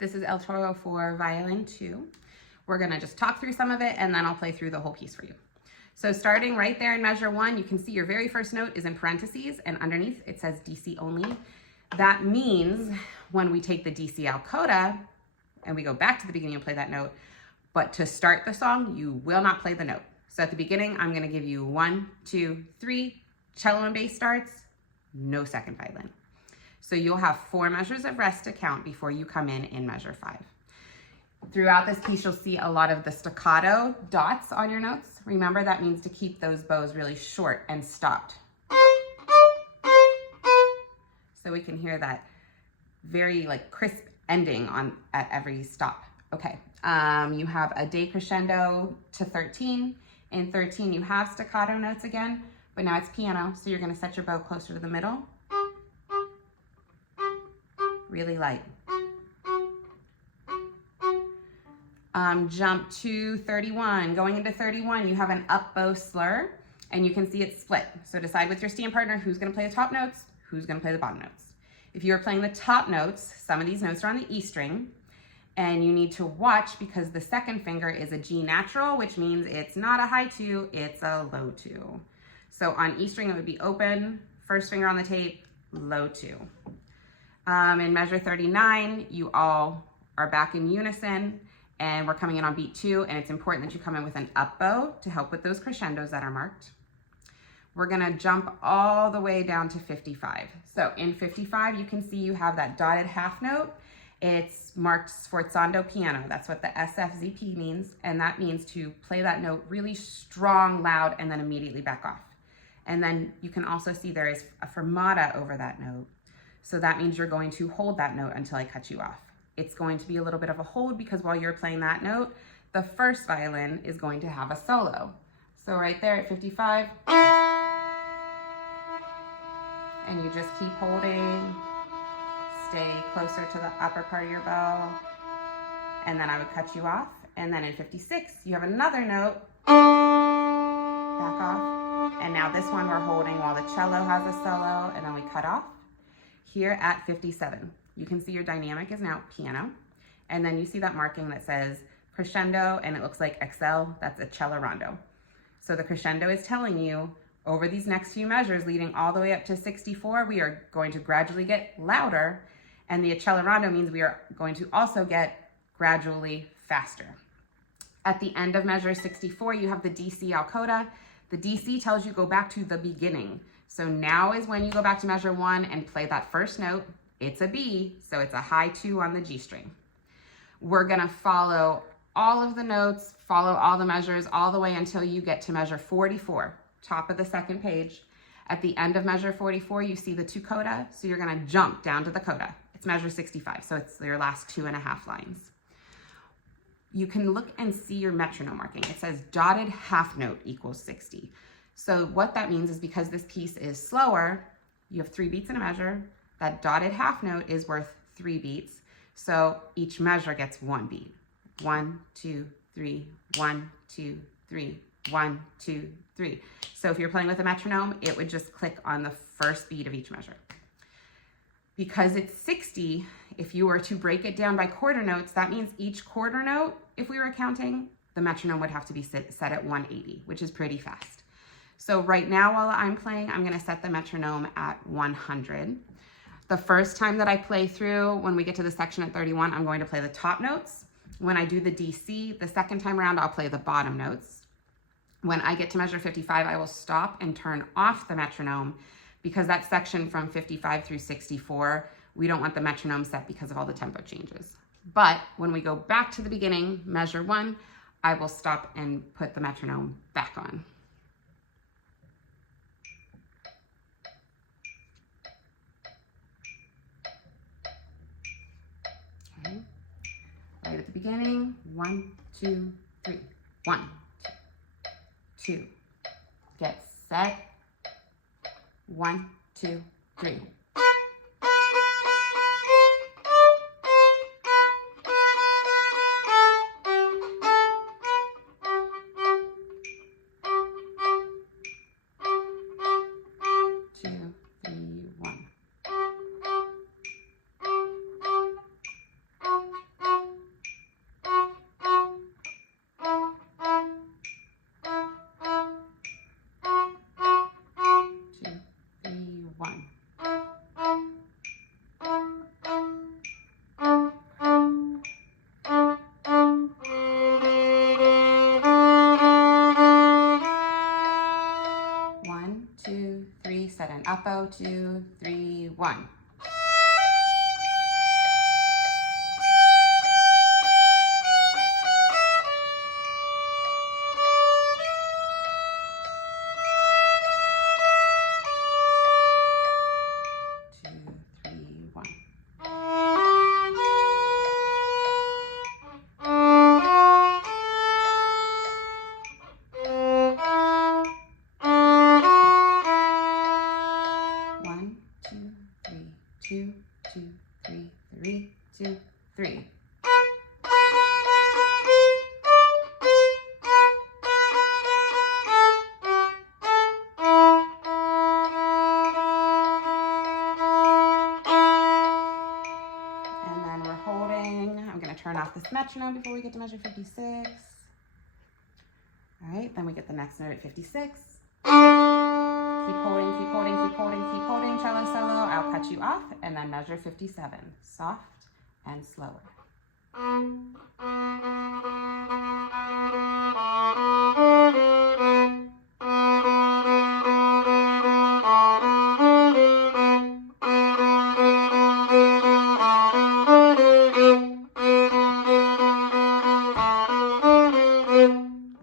This is El Toro for violin 2. We're gonna just talk through some of it and then I'll play through the whole piece for you. So starting right there in measure 1, you can see your very first note is in parentheses and underneath it says DC only. That means when we take the DC coda and we go back to the beginning and play that note, but to start the song, you will not play the note. So at the beginning, I'm gonna give you 1, 2, 3, cello and bass starts, no second violin. So you'll have 4 measures of rest to count before you come in measure 5. Throughout this piece, you'll see a lot of the staccato dots on your notes. Remember, that means to keep those bows really short and stopped. So we can hear that very like crisp ending at every stop. Okay, you have a decrescendo to 13. In 13, you have staccato notes again, but now it's piano, so you're gonna set your bow closer to the middle. Really light. Jump to 31. Going into 31, you have an up bow slur, and you can see it split. So decide with your stand partner who's gonna play the top notes, who's gonna play the bottom notes. If you're playing the top notes, some of these notes are on the E string, and you need to watch because the second finger is a G natural, which means it's not a high 2, it's a low 2. So on E string, it would be open, first finger on the tape, low 2. In measure 39, you all are back in unison, and we're coming in on beat 2, and it's important that you come in with an up bow to help with those crescendos that are marked. We're gonna jump all the way down to 55. So in 55, you can see you have that dotted half note. It's marked sforzando piano. That's what the SFZP means, and that means to play that note really strong, loud, and then immediately back off. And then you can also see there is a fermata over that note. So that means you're going to hold that note until I cut you off. It's going to be a little bit of a hold because while you're playing that note, the first violin is going to have a solo. So right there at 55, and you just keep holding, stay closer to the upper part of your bow, and then I would cut you off. And then in 56, you have another note, back off, and now this one we're holding while the cello has a solo, and then we cut off. Here at 57, you can see your dynamic is now piano, and then you see that marking that says crescendo, and it looks like XL, that's a cello rondo. So the crescendo is telling you over these next few measures leading all the way up to 64, we are going to gradually get louder, and the accelerando means we are going to also get gradually faster. At the end of measure 64, you have the DC coda. The DC tells you go back to the beginning. So now is when you go back to measure 1 and play that first note. It's a B, so it's a high 2 on the G string. We're gonna follow all of the notes, follow all the measures all the way until you get to measure 44, top of the second page. At the end of measure 44, you see the 2 coda, so you're gonna jump down to the coda. It's measure 65, so it's your last 2.5 lines. You can look and see your metronome marking. It says dotted half note equals 60. So what that means is because this piece is slower, you have 3 beats in a measure, that dotted half note is worth 3 beats. So each measure gets 1 beat. 1, 2, 3, 1, 2, 3, 1, 2, 3. So if you're playing with a metronome, it would just click on the first beat of each measure. Because it's 60, if you were to break it down by quarter notes, that means each quarter note, if we were counting, the metronome would have to be set at 180, which is pretty fast. So right now while I'm playing, I'm gonna set the metronome at 100. The first time that I play through, when we get to the section at 31, I'm going to play the top notes. When I do the DC, the second time around, I'll play the bottom notes. When I get to measure 55, I will stop and turn off the metronome because that section from 55 through 64, we don't want the metronome set because of all the tempo changes. But when we go back to the beginning, measure 1, I will stop and put the metronome back on. Okay. Right at the beginning, 1, 2, 3, 1, 2, get set, 1, 2, 3. capo, 2, 3, 1. Two, 3, 3, 2, 3. And then we're holding. I'm going to turn off this metronome before we get to measure 56. All right, then we get the next note at 56. Keep holding, keep holding, keep holding, keep holding, cello solo. I'll cut you off and then measure 57. Soft and slower.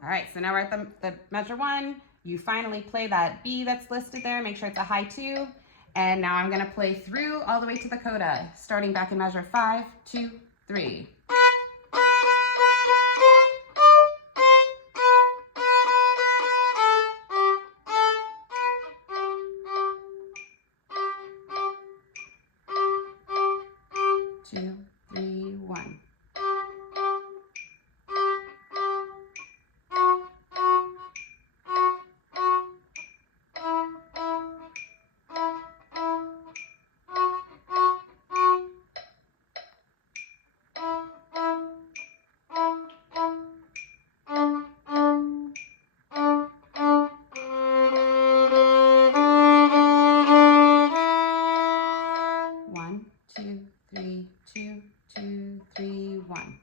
All right, so now we're at the measure 1. You finally play that B that's listed there. Make sure it's a high 2. And now I'm going to play through all the way to the coda, starting back in measure 5, 2, 3. Two, 3, 1. One, 2, 3, 2, 2, 3, 1.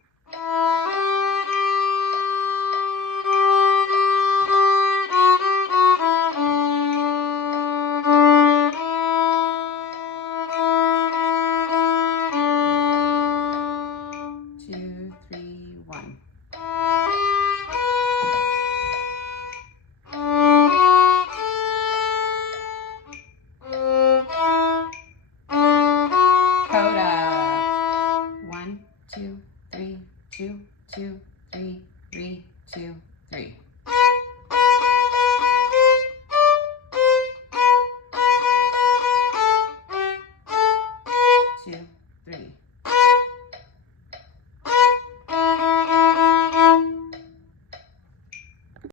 Two, 3, 1. Coda. 1, 2, 3, 2, 2, 3, 3, 2, 3.